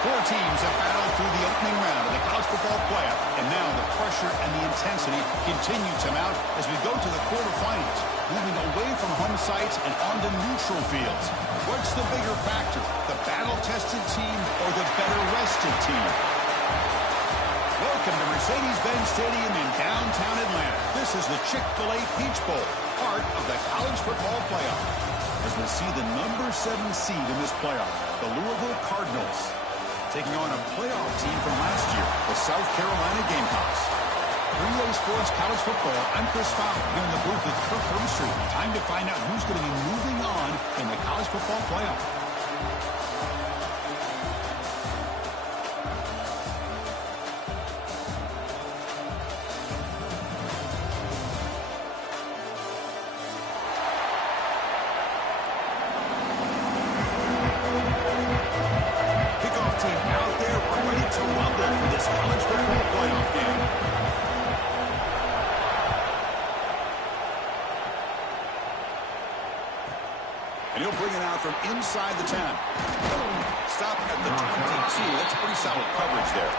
Four teams have battled through the opening round of the college football playoff, and now the pressure and the intensity continue to mount as we go to the quarterfinals, moving away from home sites and onto neutral fields. What's the bigger factor, the battle-tested team or the better-rested team? Welcome to Mercedes-Benz Stadium in downtown Atlanta. This is the Chick-fil-A Peach Bowl, part of the college football playoff. As we see the number 7 seed in this playoff, the Louisville Cardinals, taking on a playoff team from last year, the South Carolina Gamecocks. 3A Sports College Football, I'm Chris Fowler, here in the booth with Kirk Herbstreit. Time to find out who's going to be moving on in the college football playoff. And he'll bring it out from inside the 10. Stop at the 22. That's pretty solid coverage there.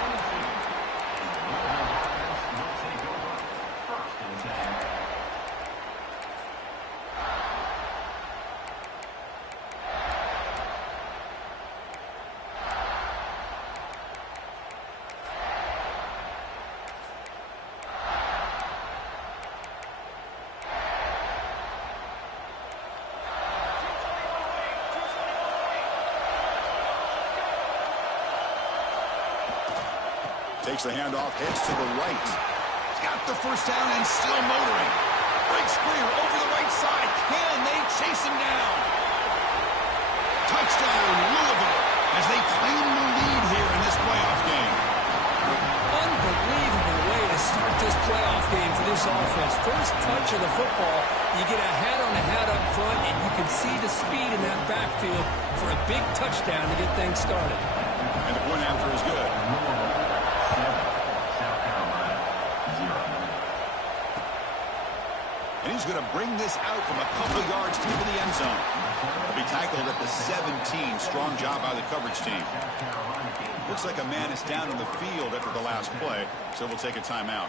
Takes the handoff, heads to the right. Got the first down and still motoring. Breaks free over the right side. Can they chase him down? Touchdown, Louisville, as they claim the lead here in this playoff game. Unbelievable way to start this playoff game for this offense. First touch of the football, you get a hat-on-a-hat up front, and you can see the speed in that backfield for a big touchdown to get things started. And the point after is good. And he's going to bring this out from a couple of yards deep in the end zone. He'll be tackled at the 17. Strong job by the coverage team. Looks like a man is down in the field after the last play, so we'll take a timeout.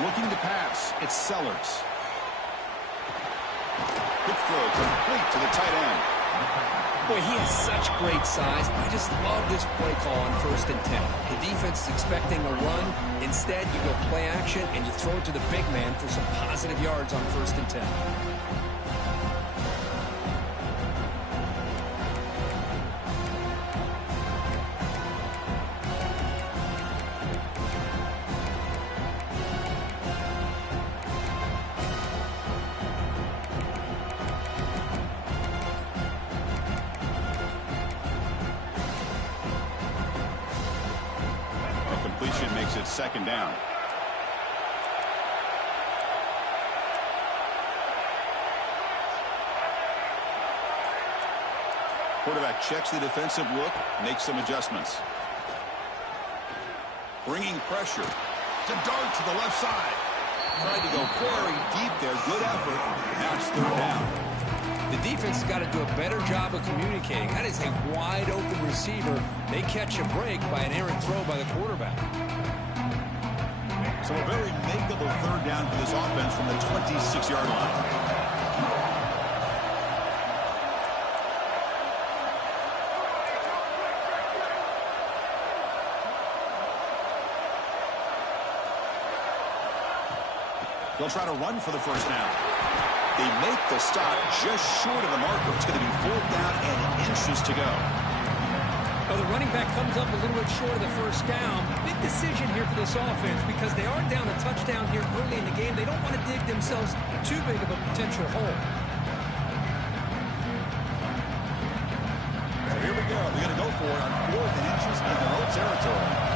Looking to pass, it's Sellers. Quick throw complete to the tight end. Boy, he has such great size. I just love this play call on 1st and 10. The defense is expecting a run. Instead, you go play action and you throw it to the big man for some positive yards on 1st and 10. Makes it 2nd down. Quarterback checks the defensive look, makes some adjustments. Bringing pressure to dart to the left side. Tried to go very deep there. Good effort. Now it's 3rd down. The defense has got to do a better job of communicating. That is a wide-open receiver. They catch a break by an errant throw by the quarterback. So a very makeable 3rd down for this offense from the 26-yard line. They'll try to run for the 1st down. They make the stop just short of the marker. It's going to be 4th down and inches to go. Well, the running back comes up a little bit short of the 1st down. Big decision here for this offense because they are down a touchdown here early in the game. They don't want to dig themselves too big of a potential hole. So here we go. They're going to go for it on 4th and inches in their own territory.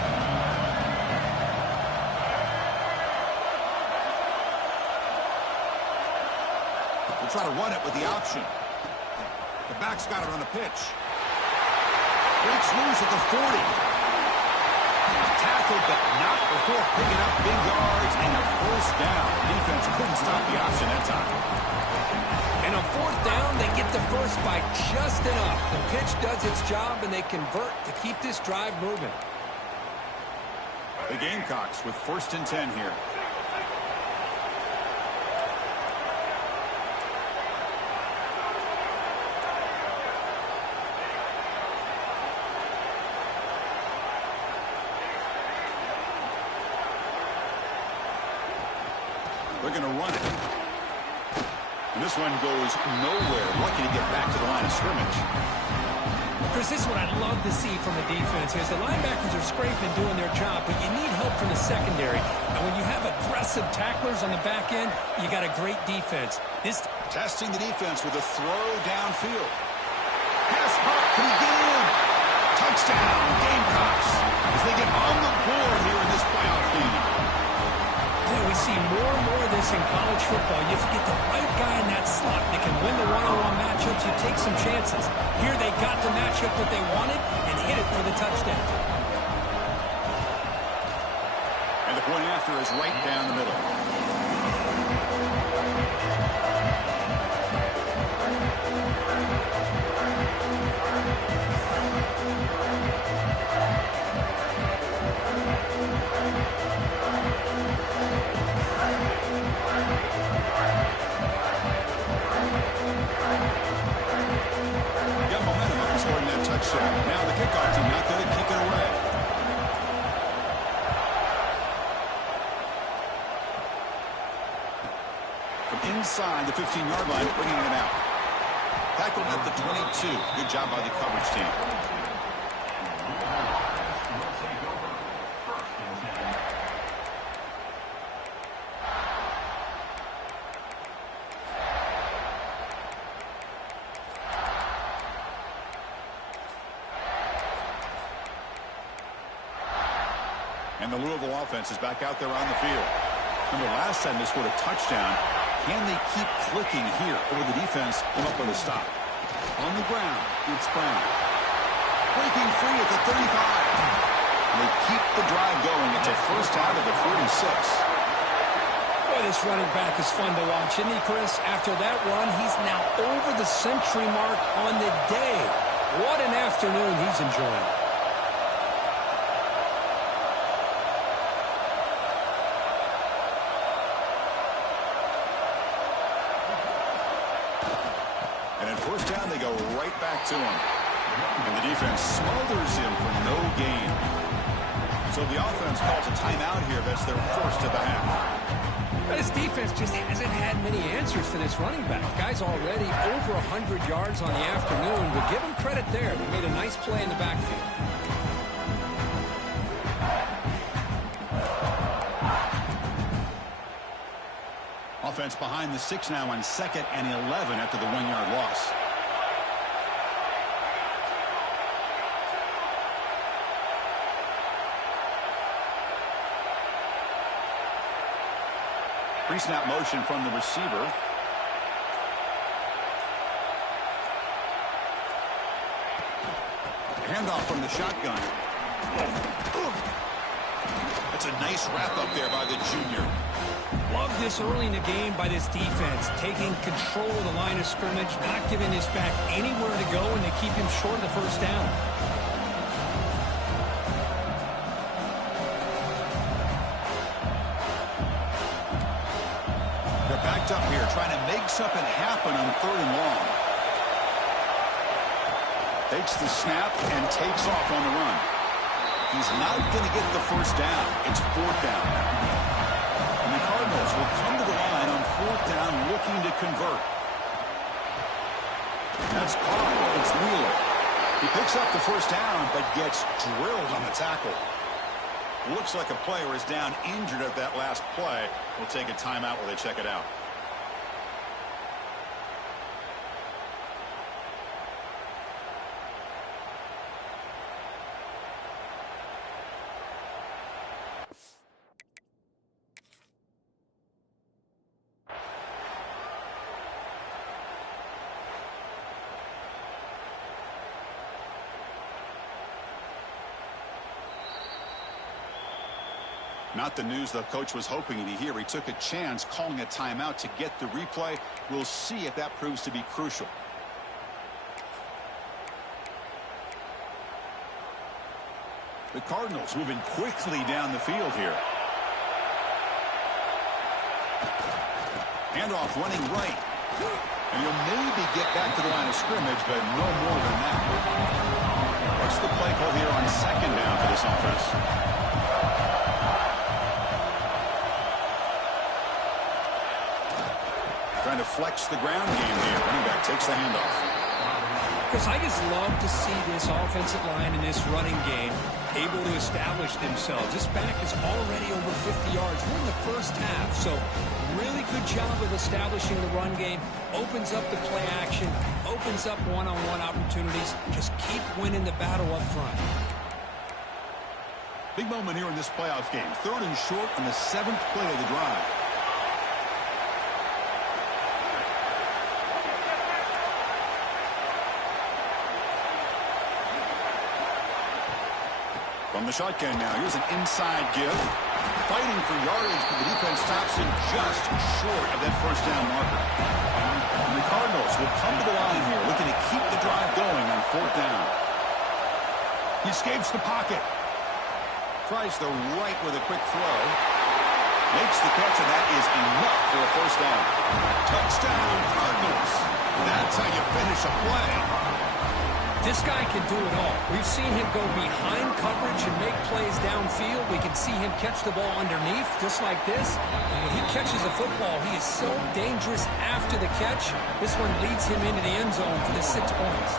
try to run it with the option. The back's got it on a pitch. Breaks loose at the 40. Tackled, but not before picking up big yards and a first down. Defense couldn't stop the option that time. And on fourth down, they get the first by just enough. The pitch does its job, and they convert to keep this drive moving. The Gamecocks with 1st and 10 here. They're going to run it. And this one goes nowhere. Lucky to get back to the line of scrimmage. Chris, this is what I'd love to see from the defense. As the linebackers are scraping, doing their job, but you need help from the secondary. And when you have aggressive tacklers on the back end, you got a great defense. This testing the defense with a throw downfield. Pass caught. Can he get in? Touchdown, Gamecocks, as they get on the board here in this playoff game. Boy, we see more and more of this in college football. You have to get the right guy in that slot that can win the one-on-one matchups. You take some chances. Here they got the matchup that they wanted and hit it for the touchdown. And the point after is right down the middle. Now the kickoff team not going to kick it away. From inside the 15-yard line, bringing it out. Tackled at the 22. Good job by the coverage team. And the Louisville offense is back out there on the field. Remember, last time they scored a touchdown. Can they keep clicking here? Or will the defense come up with a stop? On the ground, it's Brown. Breaking free at the 35. And they keep the drive going. It's a first out of the 46. Boy, this running back is fun to watch, isn't he, Chris? After that run, he's now over the century mark on the day. What an afternoon he's enjoying. First down, they go right back to him. And the defense smothers him for no gain. So the offense calls a timeout here. That's their first of the half. But his defense just hasn't had many answers for this running back. Guy's already over 100 yards on the afternoon, but give him credit there. They made a nice play in the backfield. Offense behind the 6 now on 2nd and 11 after the 1-yard loss. Pre-snap motion from the receiver. Handoff from the shotgun. That's a nice wrap up there by the junior. Love this early in the game by this defense, taking control of the line of scrimmage, not giving this back anywhere to go, and they keep him short of the first down. They're backed up here, trying to make something happen on 3rd and long. Takes the snap and takes off on the run. He's not going to get the first down. It's 4th down. And the Cardinals will come to the line on 4th down looking to convert. That's caught. It's Wheeler. He picks up the first down but gets drilled on the tackle. Looks like a player is down injured at that last play. We'll take a timeout while they check it out. Not the news the coach was hoping to hear. He took a chance calling a timeout to get the replay. We'll see if that proves to be crucial. The Cardinals moving quickly down the field here. Handoff running right. And he'll maybe get back to the line of scrimmage, but no more than that. What's the play call here on second down for this offense? Trying to flex the ground game here. Running back takes the handoff. Because I just love to see this offensive line in this running game able to establish themselves. This back is already over 50 yards. We're in the first half, so really good job of establishing the run game. Opens up the play action, opens up one-on-one opportunities. Just keep winning the battle up front. Big moment here in this playoff game. 3rd and short on the 7th play of the drive. From the shotgun now, here's an inside give. Fighting for yardage, but the defense stops him just short of that first down marker. And the Cardinals will come to the line here, looking to keep the drive going on 4th down. He escapes the pocket. Tries the right with a quick throw. Makes the catch, and that is enough for a first down. Touchdown, Cardinals. That's how you finish a play. This guy can do it all. We've seen him go behind coverage and make plays downfield. We can see him catch the ball underneath, just like this. And when he catches a football, he is so dangerous after the catch. This one leads him into the end zone for the 6 points.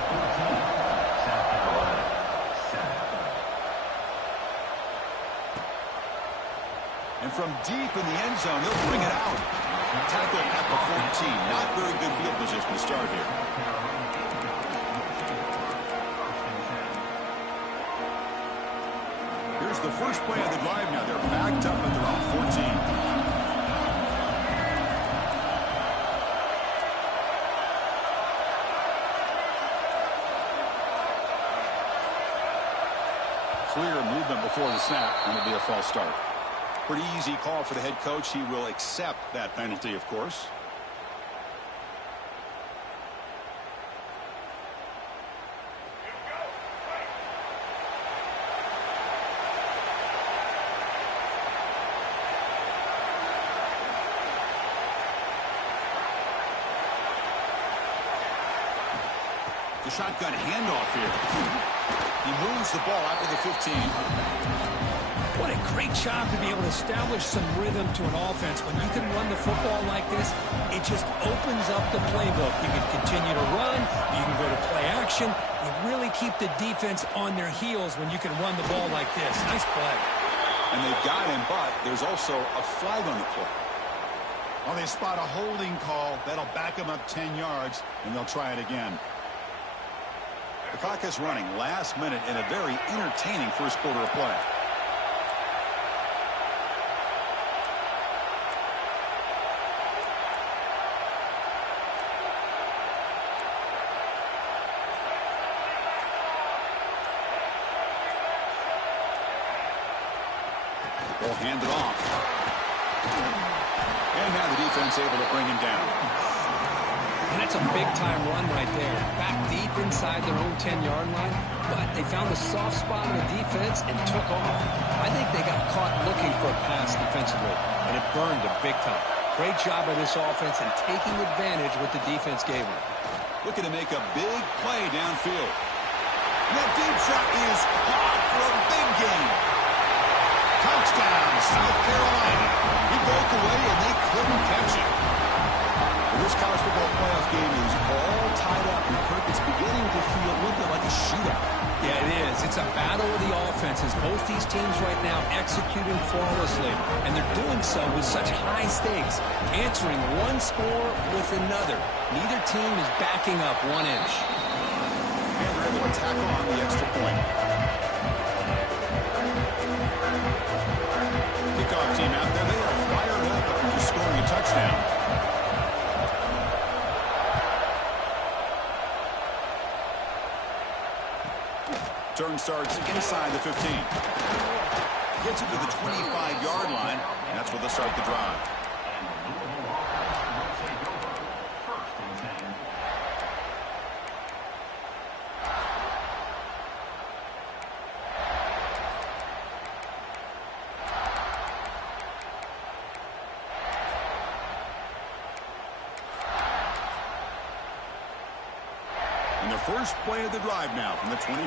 And from deep in the end zone, they'll bring it out. Tackle at the 14. Not very good field position to start here. Here's the first play of the drive now. They're backed up at their own 14. Clear movement before the snap, and it'll be a false start. Pretty easy call for the head coach. He will accept that penalty, of course. The shotgun handoff here. He moves the ball out to the 15. What a great job to be able to establish some rhythm to an offense. When you can run the football like this, it just opens up the playbook. You can continue to run. You can go to play action. You really keep the defense on their heels when you can run the ball like this. Nice play. And they've got him, but there's also a flag on the play. Well, they spot a holding call. That'll back them up 10 yards, and they'll try it again. The clock is running last minute in a very entertaining first quarter of play. They'll hand it off. And now the defense able to bring him down. And that's a big-time run right there. Back deep inside their own 10-yard line, but they found a soft spot in the defense and took off. I think they got caught looking for a pass defensively, and it burned them big time. Great job by this offense and taking advantage what the defense gave them. Looking to make a big play downfield. And that deep shot is caught for a big gain. Touchdown, South Carolina. He broke away, and they couldn't catch him. This college football playoff game is all tied up, and Kirk, it's beginning to feel a little bit like a shootout. Yeah, it is. It's a battle of the offenses. Both these teams right now executing flawlessly, and they're doing so with such high stakes, answering one score with another. Neither team is backing up 1 inch. And they're able to tackle on the extra point. Kickoff team out there, they are fired up after just scoring a touchdown. Turn starts inside the 15. gets it to the 25-yard line, and that's where they'll start the drive. And the first play of the drive now from the 25.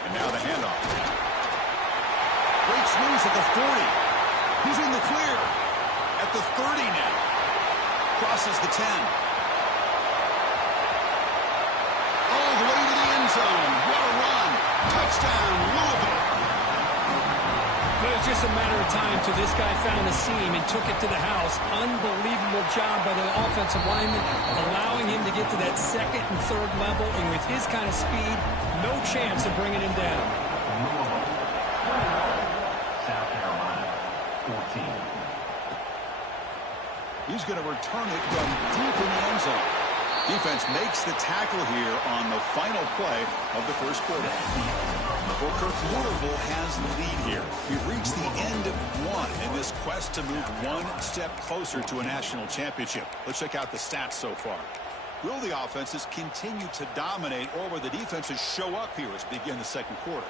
And now the handoff. Breaks loose at the 40. He's in the clear. At the 30 now. Crosses the 10. All the way to the end zone. What a run. Touchdown, Louisville. But it was just a matter of time till this guy found a seam and took it to the house. Unbelievable job by the offensive lineman, allowing him to get to that second and third level, and with his kind of speed, no chance of bringing him down. South Carolina, 14. He's going to return it from deep in the end zone. Defense makes the tackle here on the final play of the first quarter. Kirk, Louisville has the lead here. We've reached the end of one in this quest to move one step closer to a national championship. Let's check out the stats so far. Will the offenses continue to dominate, or will the defenses show up here as we begin the second quarter?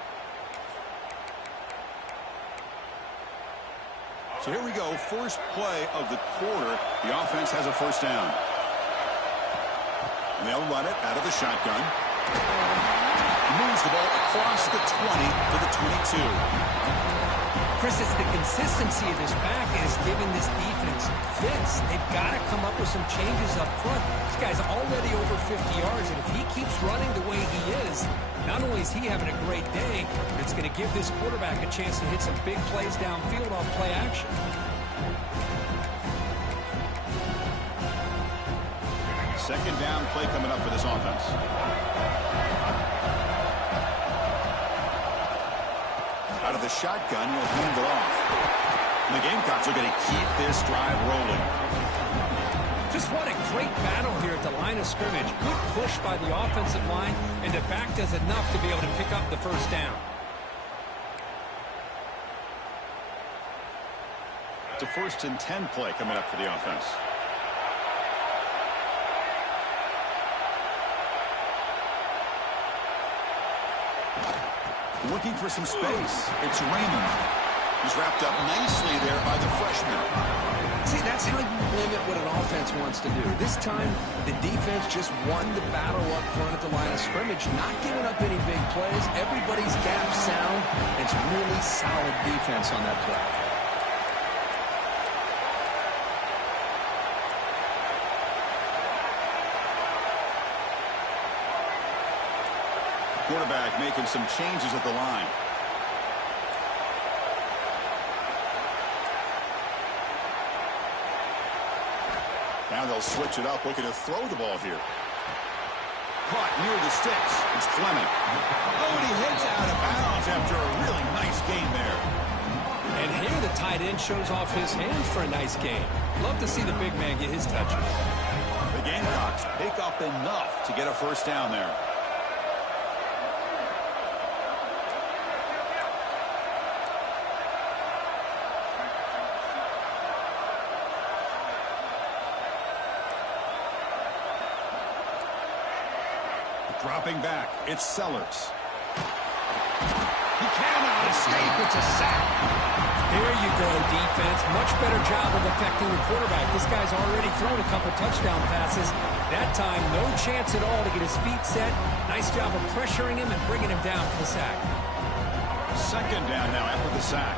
So here we go. First play of the quarter. The offense has a first down. And they'll run it out of the shotgun. Moves the ball across the 20 to the 22. Chris, it's the consistency of this back is giving this defense fits. They've got to come up with some changes up front. This guy's already over 50 yards, and if he keeps running the way he is, not only is he having a great day, but it's going to give this quarterback a chance to hit some big plays downfield off play action. Second down play coming up for this offense. Out of the shotgun, he'll hand it off. And the Gamecocks are going to keep this drive rolling. Just what a great battle here at the line of scrimmage. Good push by the offensive line, and the back does enough to be able to pick up the first down. It's a 1st and 10 play coming up for the offense. Looking for some space. It's Raymond. He's wrapped up nicely there by the freshman. See, that's how you limit what an offense wants to do. This time, the defense just won the battle up front at the line of scrimmage, not giving up any big plays. Everybody's gap sound. It's really solid defense on that play. Quarterback making some changes at the line. Now they'll switch it up, looking to throw the ball here. Caught near the sticks. It's Fleming. Oh, and he hits out of bounds after a really nice gain there. And here the tight end shows off his hands for a nice gain. Love to see the big man get his touches. The Gamecocks pick up enough to get a first down there. Dropping back, it's Sellers. He cannot escape. It's a sack. There you go, defense. Much better job of affecting the quarterback. This guy's already thrown a couple touchdown passes. That time, no chance at all to get his feet set. Nice job of pressuring him and bringing him down for the sack. Second down now after the sack.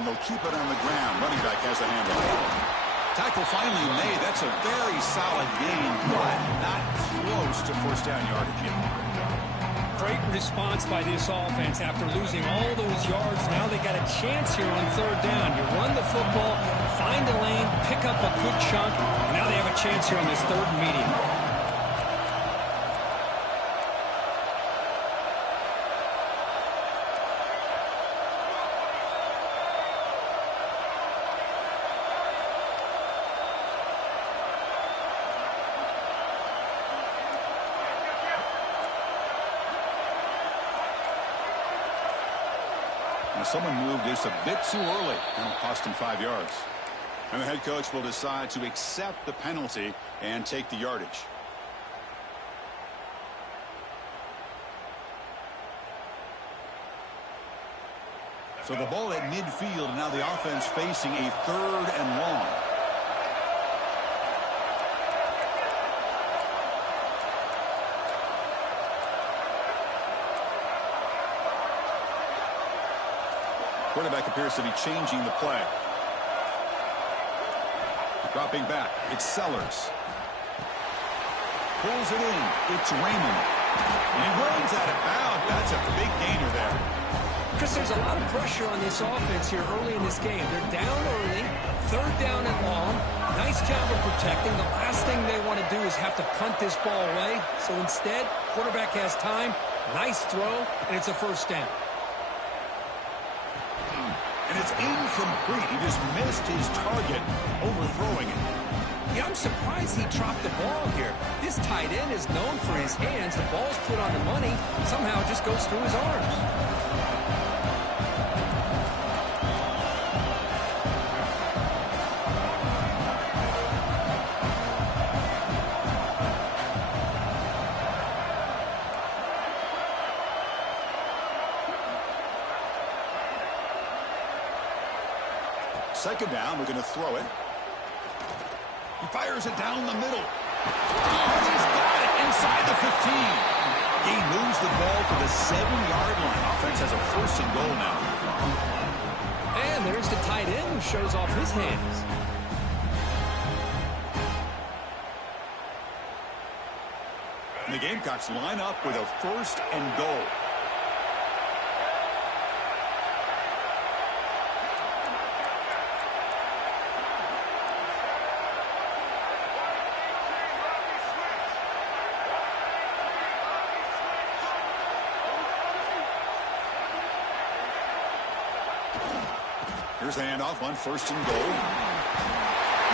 And they'll keep it on the ground. Running back has the handoff. Tackle finally made. That's a very solid gain, but not close to first down yardage yet. Great response by this offense after losing all those yards. Now they got a chance here on third down. You run the football, find a lane, pick up a good chunk, and now they have a chance here on this third and medium. Someone moved just a bit too early. That'll cost him 5 yards. And the head coach will decide to accept the penalty and take the yardage. So the ball at midfield, and now the offense facing a 3rd and long. Quarterback appears to be changing the play. Dropping back, it's Sellers. Pulls it in, it's Raymond. And he runs out of bounds. That's a big gainer there. Chris, there's a lot of pressure on this offense here early in this game. They're down early, 3rd down and long. Nice job of protecting. The last thing they want to do is have to punt this ball away. So instead, quarterback has time, nice throw, and it's a 1st down. And it's incomplete. He just missed his target, overthrowing it. Yeah, I'm surprised he dropped the ball here. This tight end is known for his hands. The ball's put on the money. Somehow it just goes through his arms. Second down, we're going to throw it. He fires it down the middle. Oh, he's got it inside the 15. He moves the ball to the 7-yard line. Offense has a 1st and goal now. And there's the tight end who shows off his hands. And the Gamecocks line up with a 1st and goal. Here's the handoff on 1st and goal.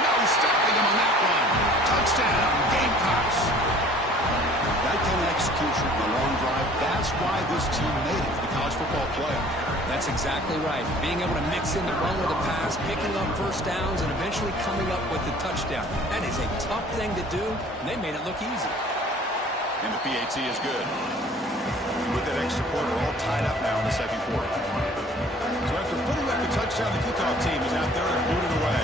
No stopping him on that one. Touchdown, Gamecocks. That kind of execution on a long drive, that's why this team made it to the college football playoff. That's exactly right. Being able to mix in the run with the pass, picking up 1st downs, and eventually coming up with the touchdown. That is a tough thing to do, and they made it look easy. And the PAT is good. With that extra point, we're all tied up now in the 2nd quarter. So after putting up the touchdown, the kickoff team is out there and boot it away.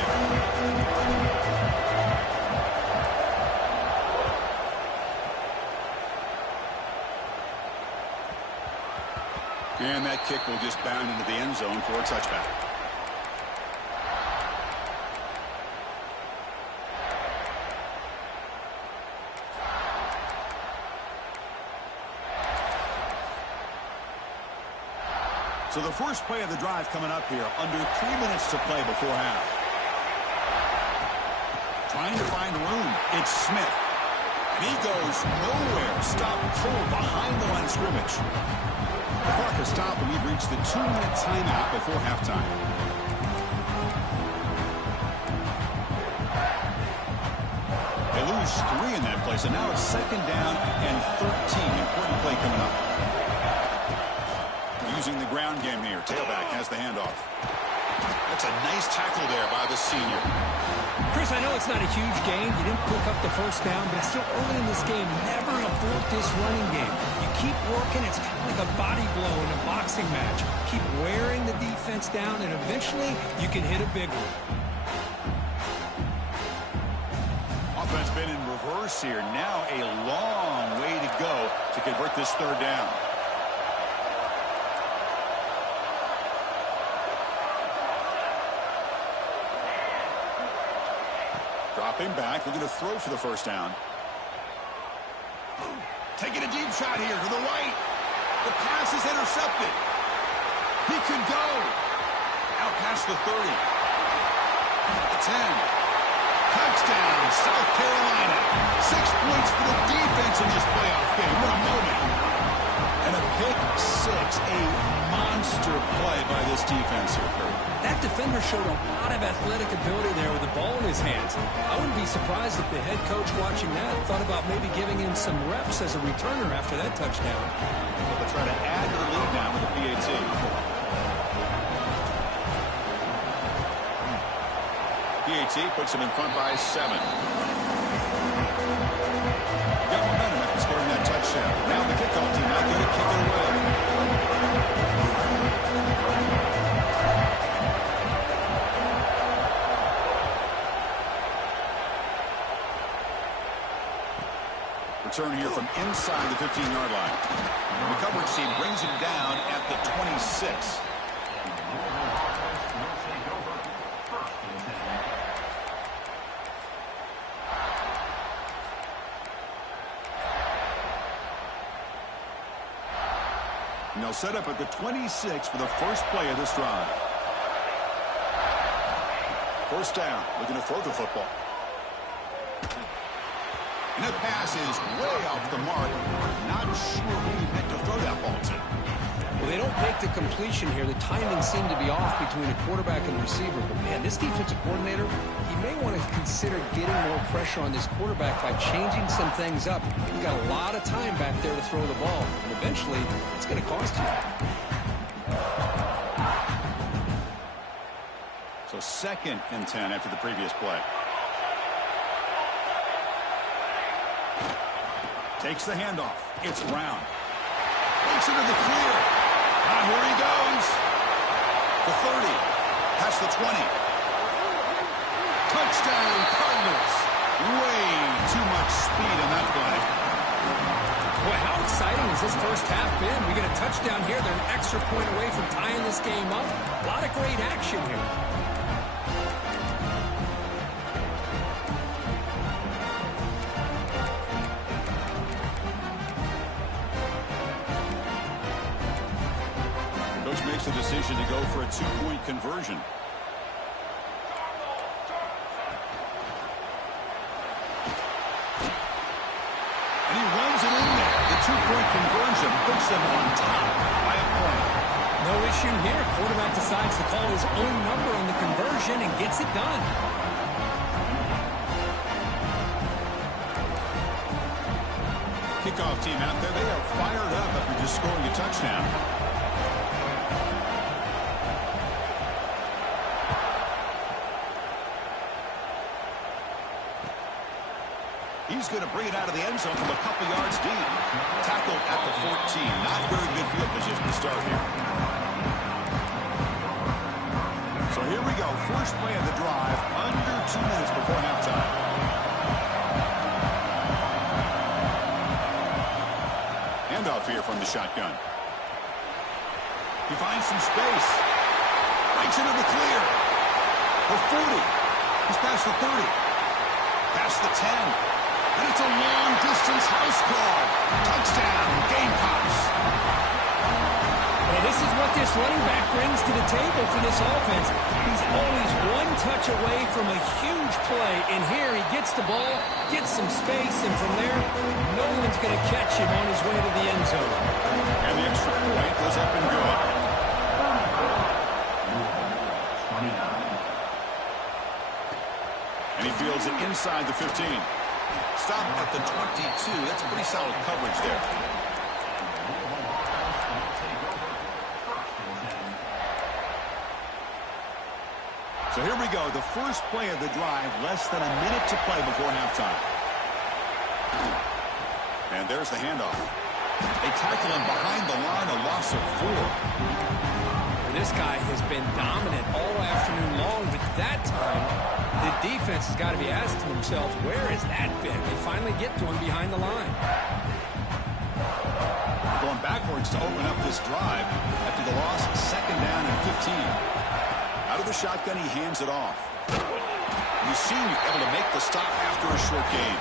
And that kick will just bound into the end zone for a touchback. So the first play of the drive coming up here, under 3 minutes to play before half. Trying to find room, it's Smith. And he goes nowhere, stop pull behind the line of scrimmage. The clock has stopped, and we've reached the 2-minute timeout before halftime. They lose 3 in that play, so now it's 2nd down and 13. Important play coming up. Using the ground game here. Tailback has the handoff. That's a nice tackle there by the senior. Chris, I know it's not a huge game. You didn't pick up the 1st down, but it's still early in this game. Never abort this running game. You keep working. It's kind of like a body blow in a boxing match. Keep wearing the defense down, and eventually you can hit a big one. Offense been in reverse here. Now a long way to go to convert this 3rd down. Dropping back, looking to throw for the 1st down. Taking a deep shot here to the right. The pass is intercepted. He could go. Out past the 30. 10. Touchdown, South Carolina. 6 points for the defense in this playoff game. What a moment. And a pick six, a monster play by this defense here, Kurt. That defender showed a lot of athletic ability there with the ball in his hands. I wouldn't be surprised if the head coach watching that thought about maybe giving him some reps as a returner after that touchdown. They'll try to add to the lead now with the PAT. PAT puts him in front by 7. Got momentum after scoring that touchdown. Now the kickoff team out there to kick it away. Return here from inside the 15-yard line. The coverage team brings him down at the 26. And they'll set up at the 26 for the first play of this drive. First down, looking to throw the football. And that pass is way off the mark. Not sure who he meant to throw that ball to. Well, they don't make the completion here. The timing seemed to be off between a quarterback and receiver. But, man, this defensive coordinator, he may want to consider getting more pressure on this quarterback by changing some things up. He's got a lot of time back there to throw the ball. And eventually, it's going to cost you. So 2nd and 10 after the previous play. Takes the handoff. It's Brown. Breaks into the clear. Now here he goes. The 30. Past the 20. Touchdown, Cardinals. Way too much speed in that play. Boy, how exciting has this first half been? We get a touchdown here. They're an extra point away from tying this game up. A lot of great action here. Makes the decision to go for a 2-point conversion. And he runs it in there. The 2-point conversion puts them on top by a point. No issue here. Quarterback decides to call his own number on the conversion and gets it done. Kickoff team out there. They are fired up after just scoring a touchdown. He's going to bring it out of the end zone from a couple yards deep. Tackled at the 14. Not very good field position to start here. So here we go. First play of the drive. Under 2 minutes before halftime. Handoff here from the shotgun. He finds some space. Breaks into the clear. The 40. He's past the 30. Past the 10. And it's a long-distance house call. Touchdown, Gamecocks. Well, this is what this running back brings to the table for this offense. He's always one touch away from a huge play. And here he gets the ball, gets some space, and from there, no one's going to catch him on his way to the end zone. And the extra point goes up and good. 29. And he fields it inside the 15. Stop at the 22. That's pretty solid coverage there. So here we go. The first play of the drive. Less than a minute to play before halftime. And there's the handoff. They tackle him behind the line. A loss of 4. This guy has been dominant all afternoon long, but that time, the defense has got to be asking themselves, where has that been? They finally get to him behind the line. Going backwards to open up this drive after the loss. 2nd down and 15. Out of the shotgun, he hands it off. You see him able to make the stop after a short gain.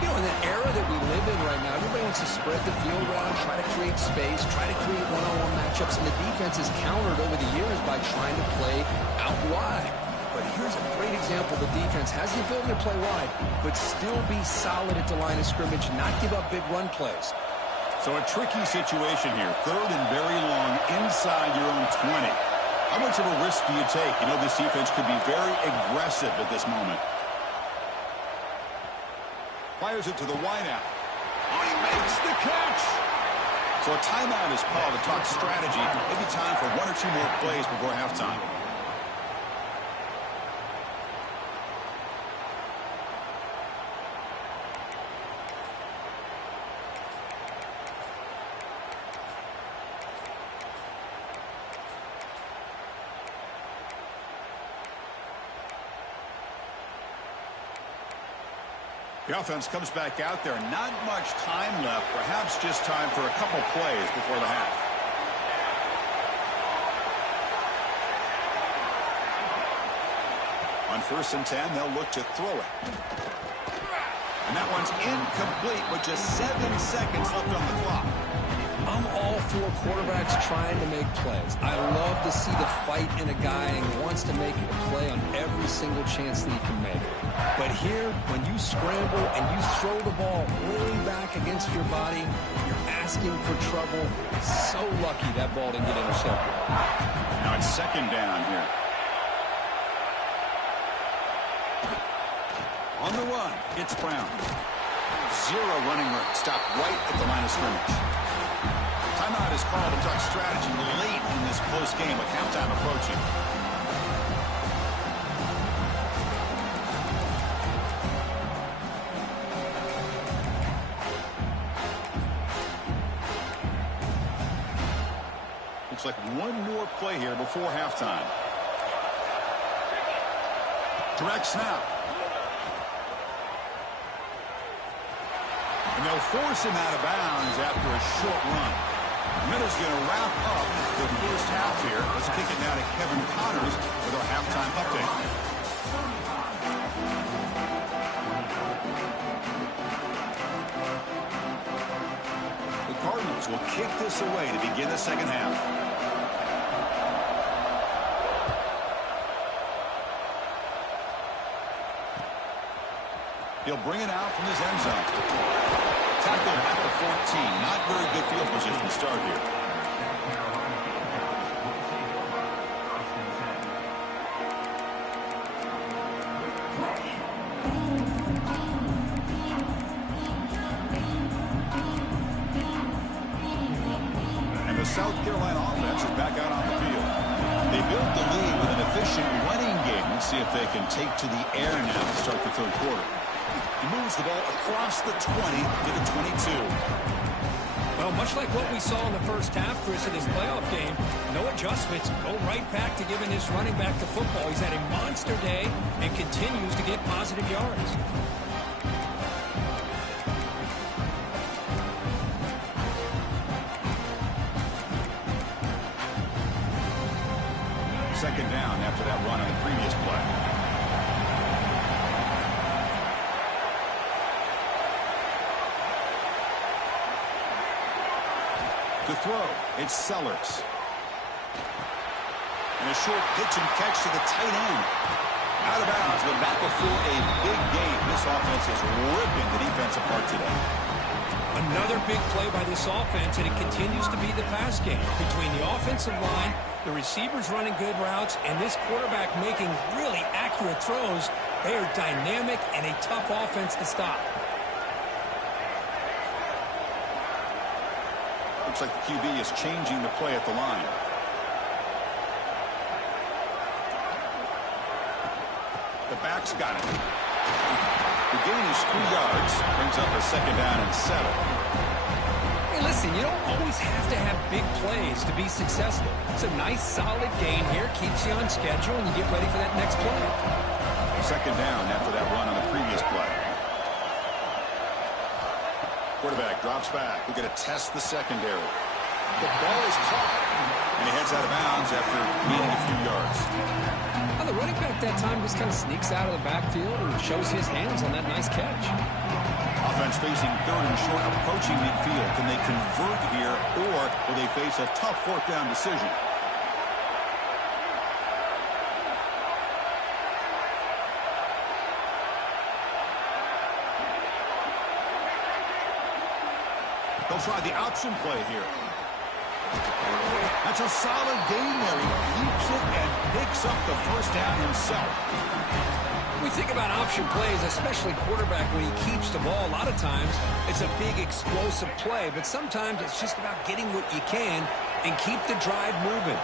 You know, in the era that we live in right now, everybody wants to spread the field around, try to create space, try to create one-on-one matchups, and the defense is countered over the years by trying to play out wide. But here's a great example. The defense has the ability to play wide, but still be solid at the line of scrimmage, not give up big run plays. So a tricky situation here. 3rd and very long inside your own 20. How much of a risk do you take? You know this defense could be very aggressive at this moment. Fires it to the wideout. Oh, he makes the catch! So a timeout is called to talk strategy. Maybe time for 1 or 2 more plays before halftime. The offense comes back out there. Not much time left. Perhaps just time for a couple plays before the half. On 1st and 10, they'll look to throw it. And that one's incomplete with just 7 seconds left on the clock. I'm all for quarterbacks trying to make plays. I love to see the fight in a guy and wants to make a play on every single chance that he can make. But here, when you scramble and you throw the ball way back against your body, you're asking for trouble. So lucky that ball didn't get intercepted. Now it's 2nd down here. On the run, it's Brown. 0 running room. Stopped right at the line of scrimmage. Timeout is called to talk strategy late in this close game with halftime approaching. Looks like 1 more play here before halftime. Direct snap. And they'll force him out of bounds after a short run. Minutes going to wrap up the first half here. Let's kick it now to Kevin Connors with our halftime update. The Cardinals will kick this away to begin the second half. He'll bring it out from his end zone. Tackle at the 14. Not very good field position to start here. And the South Carolina offense is back out on the field. They built the lead with an efficient running game. Let's see if they can take to the air now to start the 3rd quarter. He moves the ball across the 20 to the 22. Well, much like what we saw in the first half, Chris, of this playoff game, no adjustments. Go right back to giving this running back the football. He's had a monster day and continues to get positive yards. Second down after that run on the previous play. To throw, it's Sellers. And a short pitch and catch to the tight end. Out of bounds, but back before a big game. This offense is ripping the defense apart today. Another big play by this offense, and it continues to be the pass game. Between the offensive line, the receivers running good routes, and this quarterback making really accurate throws, they are dynamic and a tough offense to stop. Looks like the QB is changing the play at the line. The back's got it. The gain is 3 yards. Brings up a second down and 7. Hey, listen, you don't always have to have big plays to be successful. It's a nice, solid gain here. Keeps you on schedule, and you get ready for that next play. Second down after that run on the previous play. Quarterback drops back. We're going to test the secondary. The ball is caught. And he heads out of bounds after gaining a few yards. Well, the running back that time just kind of sneaks out of the backfield and shows his hands on that nice catch. Offense facing 3rd and short, approaching midfield. Can they convert here, or will they face a tough 4th down decision? He'll try the option play here. That's a solid gain there. He keeps it and picks up the first down himself. We think about option plays, especially quarterback, when he keeps the ball. A lot of times, it's a big explosive play, but sometimes it's just about getting what you can and keep the drive moving.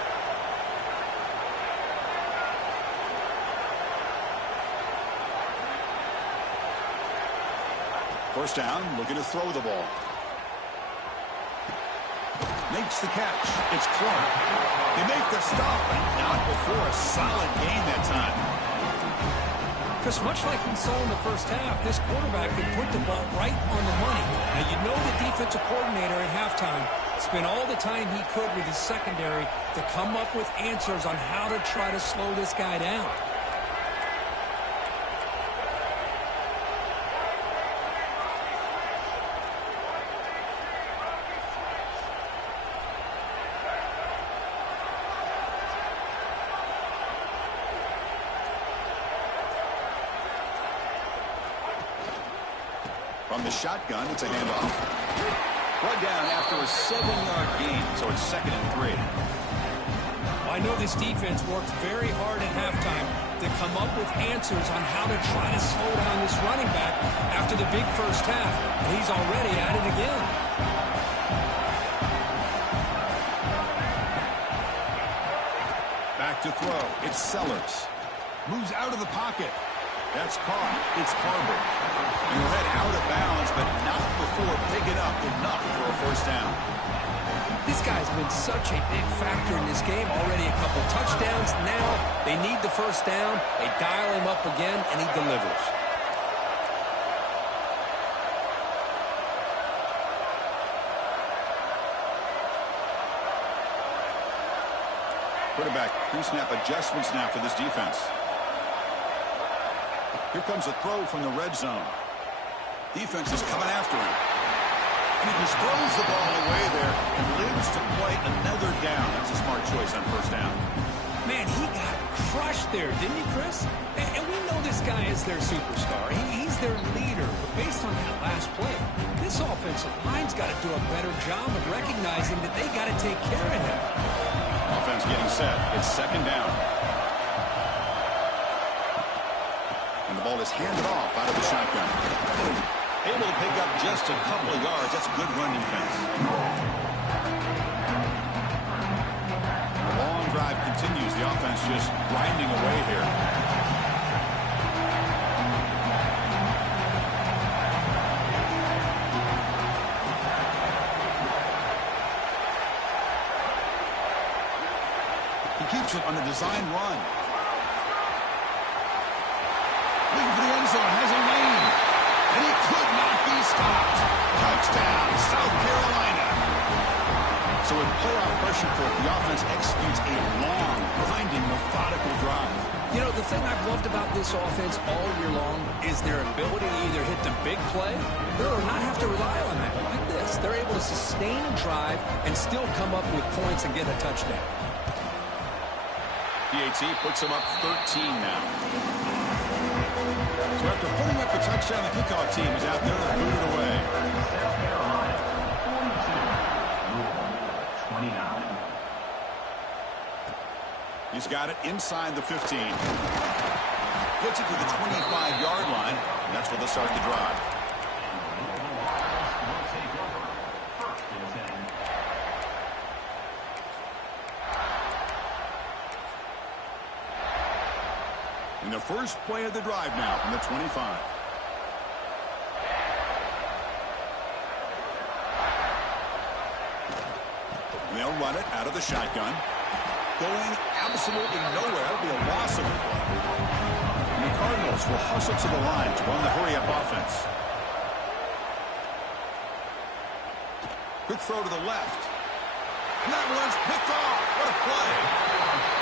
First down, looking to throw the ball. Makes the catch. It's Clark. They make the stop, and not before a solid gain that time. Chris, much like we saw in the first half, this quarterback can put the ball right on the money. Now, you know the defensive coordinator at halftime spent all the time he could with his secondary to come up with answers on how to try to slow this guy down. From the shotgun, it's a handoff. Brought down after a 7-yard gain, so it's 2nd and 3. I know this defense worked very hard at halftime to come up with answers on how to try to slow down this running back after the big first half. And he's already at it again. Back to throw. It's Sellers. Moves out of the pocket. That's caught. It's Harbor. And he'll head out of bounds, but not before picking up enough for a first down. This guy's been such a big factor in this game. Already a couple touchdowns. Now they need the first down. They dial him up again, and he delivers. Quarterback pre-snap adjustments now for this defense. Here comes a throw from the red zone. Defense is coming after him. And he just throws the ball away there and lives to play another down. That's a smart choice on first down. Man, he got crushed there, didn't he, Chris? And we know this guy is their superstar. He's their leader. But based on that last play, this offensive line's got to do a better job of recognizing that they got to take care of him. Offense getting set. It's 2nd down. And the ball is handed off out of the shotgun. Able to pick up just a couple of yards. That's good run defense. The long drive continues. The offense just grinding away here. He keeps it on a design run. Looking for the end zone, has a lane, and he could not be stopped. Touchdown, South Carolina. So with playoff pressure for it, the offense executes a long, grinding, methodical drive. You know, the thing I've loved about this offense all year long is their ability to either hit the big play or not have to rely on that. Like this, they're able to sustain a drive and still come up with points and get a touchdown. PAT puts him up 13 now. So after putting up the touchdown, the kickoff team is out there and booted away. South Carolina, 42. Louisville, 29. He's got it inside the 15. Gets it to the 25-yard line. And that's where they'll start the drive. In the first play of the drive now from the 25. They'll run it out of the shotgun. Going absolutely nowhere. That'll be a loss of the play. And the Cardinals will hustle to the line to run the hurry-up offense. Quick throw to the left. And that one's picked off. What a play.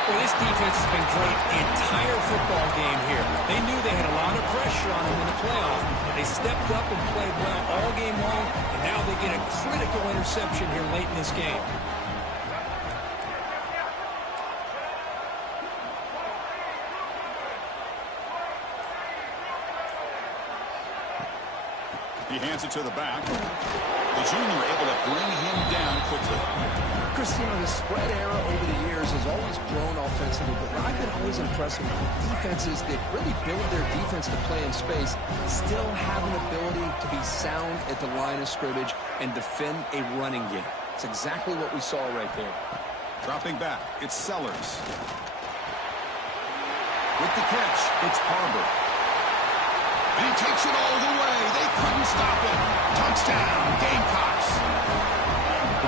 Well, this defense has been great the entire football game here. They knew they had a lot of pressure on them in the playoff. They stepped up and played well all game long, and now they get a critical interception here late in this game. He hands it to the back. The Jr. able to bring him down quickly. Chris, you know, the spread era over the years has always grown offensively, but what I've been always impressed with defenses that really build their defense to play in space still have an ability to be sound at the line of scrimmage and defend a running game. It's exactly what we saw right there. Dropping back, it's Sellers. With the catch, it's Barber. And he takes it all the way. They couldn't stop it. Touchdown, Gamecocks.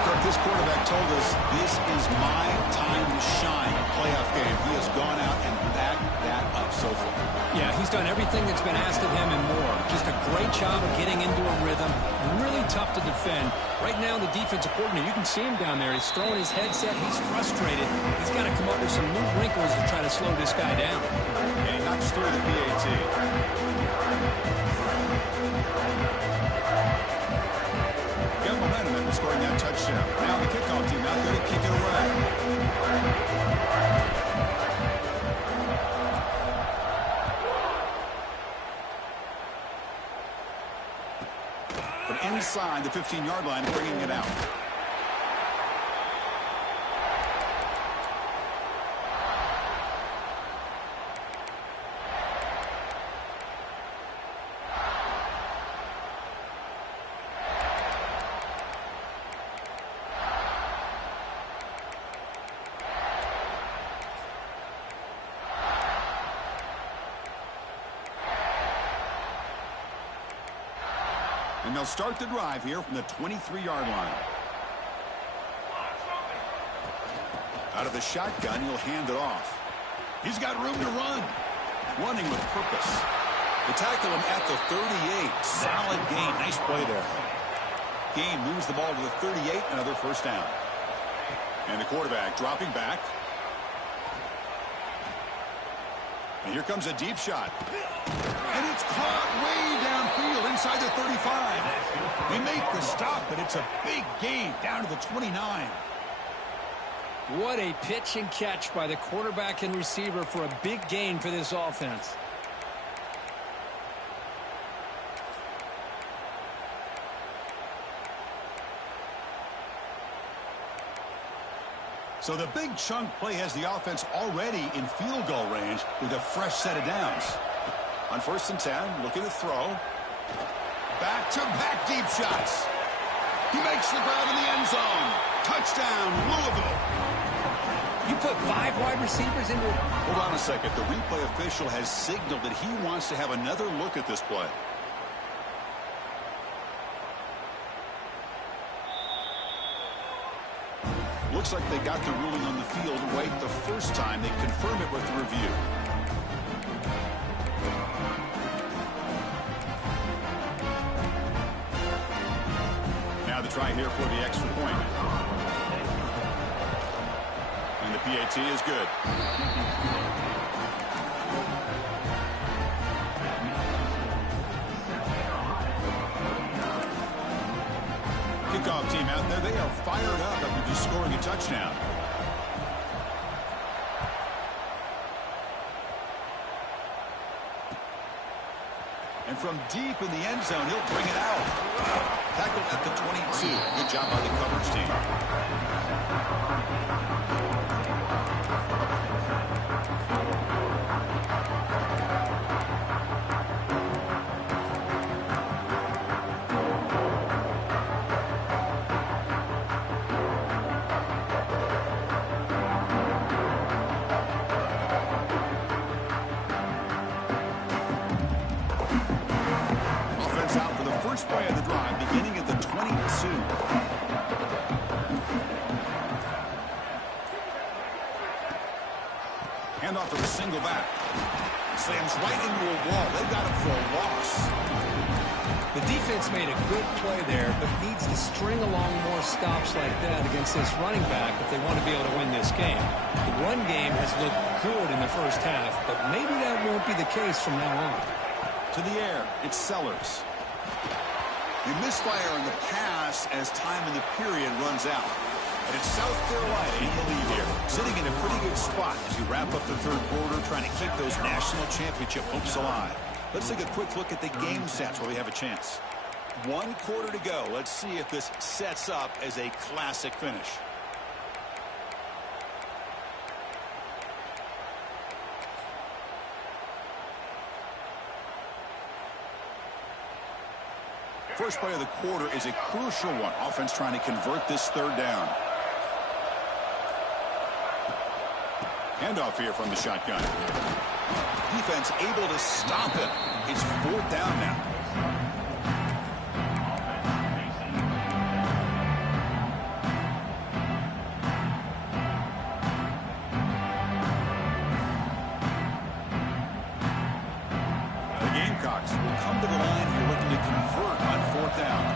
Kirk, this quarterback told us this is my time to shine. Playoff game. He has gone out and backed that up so far. Yeah, he's done everything that's been asked of him and more. Just a great job of getting into a rhythm. Really tough to defend. Right now, the defensive coordinator, you can see him down there. He's throwing his headset. He's frustrated. He's got to come up with some new wrinkles to try to slow this guy down. And he knocks through the PAT. Got momentum after scoring that touchdown. Now the kickoff team out there to kick it away. From inside the 15-yard line, bringing it out. And they'll start the drive here from the 23-yard line. Out of the shotgun, he'll hand it off. He's got room to run. Running with purpose. They tackle him at the 38. Solid gain. Nice play there. Gain moves the ball to the 38. Another first down. And the quarterback dropping back. And here comes a deep shot. And it's caught way downfield inside the 35. They make the stop, but it's a big gain down to the 29. What a pitch and catch by the quarterback and receiver for a big gain for this offense. So the big chunk play has the offense already in field goal range with a fresh set of downs. On 1st and 10, looking to throw. Back-to-back deep shots. He makes the grab in the end zone. Touchdown, Louisville. You put 5 wide receivers into it. Hold on a second. The replay official has signaled that he wants to have another look at this play. Looks like they got the ruling on the field right the first time. They confirm it with the review. Now the try here for the extra point. And the PAT is good. Kickoff team out there, they are fired up after just scoring a touchdown. And from deep in the end zone, he'll bring it out. Tackled at the 22. Good job by the coverage team. Play of the drive beginning at the 22. Handoff for the single back. Slams right into a wall. They got him for a loss. The defense made a good play there, but needs to string along more stops like that against this running back if they want to be able to win this game. The run game has looked good in the first half, but maybe that won't be the case from now on. To the air, it's Sellers. They misfire on the pass as time in the period runs out. And it's South Carolina in the lead here, sitting in a pretty good spot as you wrap up the third quarter, trying to keep those national championship hopes alive. Let's take a quick look at the game stats while we have a chance. 1 quarter to go. Let's see if this sets up as a classic finish. First play of the quarter is a crucial one. Offense trying to convert this 3rd down. Handoff here from the shotgun. Defense able to stop it. It's 4th down now. The Gamecocks will come to the line here looking to convert on 4th down.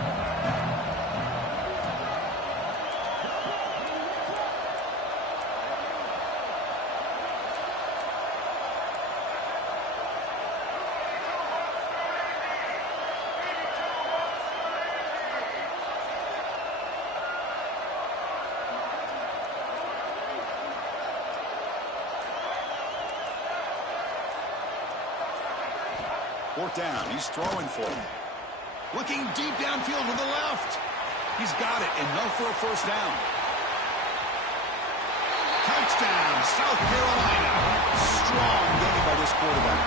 Fourth down. He's throwing for him. Looking deep downfield to the left. He's got it. Enough for a 1st down. Touchdown, South Carolina. Strong game by this quarterback.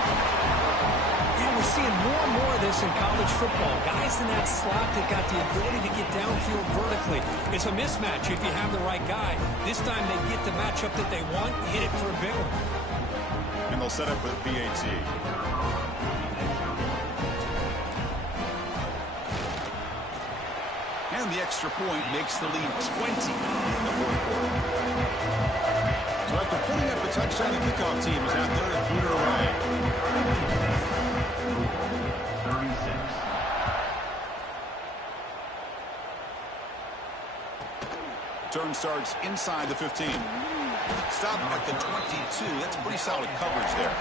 Yeah, we're seeing more and more of this in college football. Guys in that slot that got the ability to get downfield vertically. It's a mismatch if you have the right guy. This time they get the matchup that they want, hit it for a big one. And they'll set up with PAT. And the extra point makes the lead 20 in the 4th quarter. So after putting up a touchdown, the kickoff team is out there to put it away. 36. Turn starts inside the 15. Stop at the 22. That's pretty solid coverage there.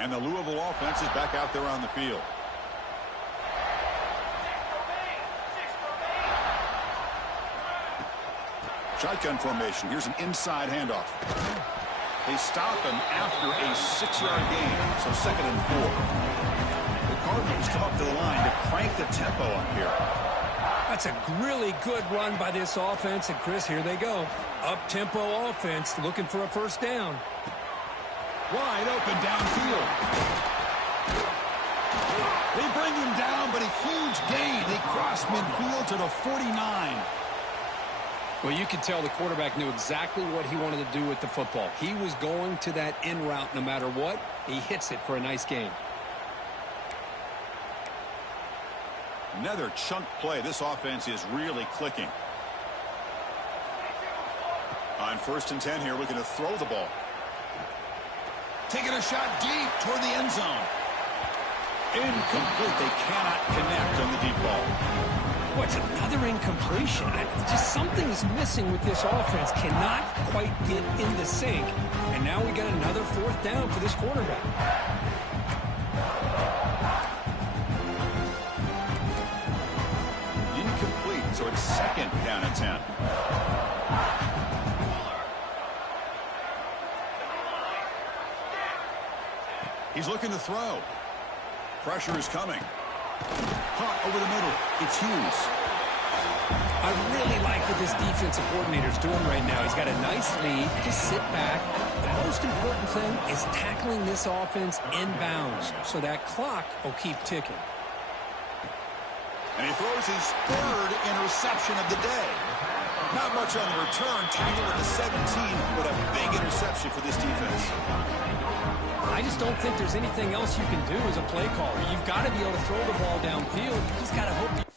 And the Louisville offense is back out there on the field. Shotgun formation. Here's an inside handoff. They stop him after a 6-yard gain, so 2nd and 4. The Cardinals come up to the line to crank the tempo up here. That's a really good run by this offense. And, Chris, here they go. Up-tempo offense looking for a 1st down. Wide open downfield. They bring him down, but a huge gain. They cross midfield to the 49. Well, you could tell the quarterback knew exactly what he wanted to do with the football. He was going to that in route no matter what. He hits it for a nice gain. Another chunk play. This offense is really clicking. On 1st and 10 here, looking to throw the ball. Taking a shot deep toward the end zone. Incomplete. They cannot connect on the deep ball. What's another incompletion? Just something's missing with this offense. Cannot quite get in the sync. And now we got another 4th down for this quarterback. Incomplete. So it's 2nd down and 10. He's looking to throw. Pressure is coming. Caught over the middle. It's Hughes. I really like what this defensive coordinator's doing right now. He's got a nice lead. Just sit back. The most important thing is tackling this offense inbounds so that clock will keep ticking. And he throws his 3rd interception of the day. Not much on the return. Tackled at the 17, but a big interception for this defense. I just don't think there's anything else you can do as a play caller. You've got to be able to throw the ball downfield. You just got to hope